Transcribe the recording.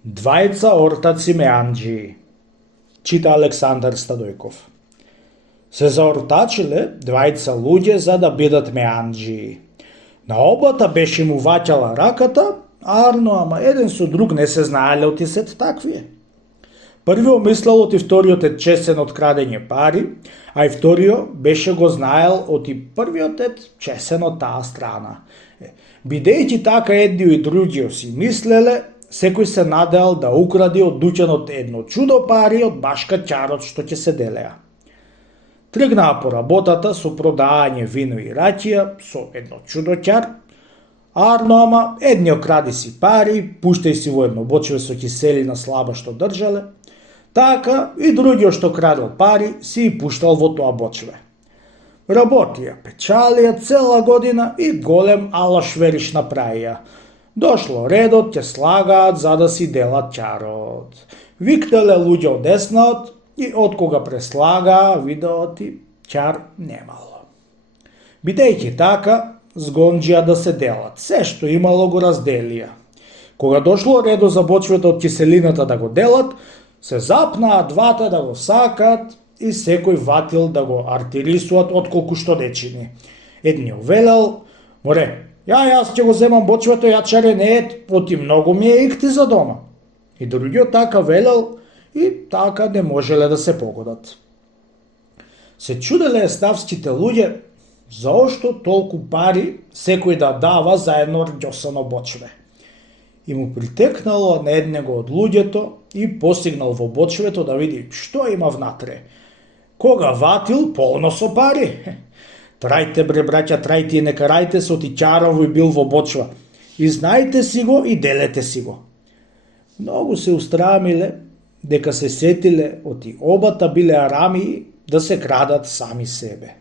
Двајца ортаци меанџии, чита Александар Стадојков. Се заортачиле двајца луѓе за да бидат меанџии. На обата беше му ваќала раката, арно, ама еден со друг не се знаеле оти сет таквие. Првиот мислел оти вториот е чесен од крадење пари, а и вториот беше го знаел оти првиот е чесен од таа страна. Бидејќи така еднио и другио си мислеле, секој се надеал да укради од дуќанот едно чудо пари од башкачарот што ќе се делеа. Тргнаа по работата со продавање вино и ракија со едно чудоќар, арно ама едниот кради си пари, пуштај си во едно бочве со киселина слаба што држале, така и другиот што крадел пари си и пуштал во тоа бочве. Работија, печалија цела година и голем алаш вериш направија. Дошло редот, ќе слагаат за да си делат чарот. Викнале луѓе од деснот и од кога преслагаа видеот и чар немало. Бидејќи така, згонџија да се делат, се што имало го разделија. Кога дошло редо за бочвето од киселината да го делат, се запнаа двата да го сакат и секој ватил да го артирисуат отколку што дечини. Едниот велел, море, јас ќе го земам бочвето, ја чаре не ет, поти многу ми е икти за дома. И другиот така велел и така не можеле да се погодат. Се чуделе ставските луѓе заошто толку пари секој да дава за едно рѓосано бочве. И му притекнало на еднего од луѓето и постигнал во бочвето да види што има внатре. Кога ватил полно со пари. Трајте бре браќа, трајте и не карајте се оти чаровој бил во бочва. И знајте си го и делете си го. Многу се устрамиле дека се сетиле оти обата биле арамии да се крадат сами себе.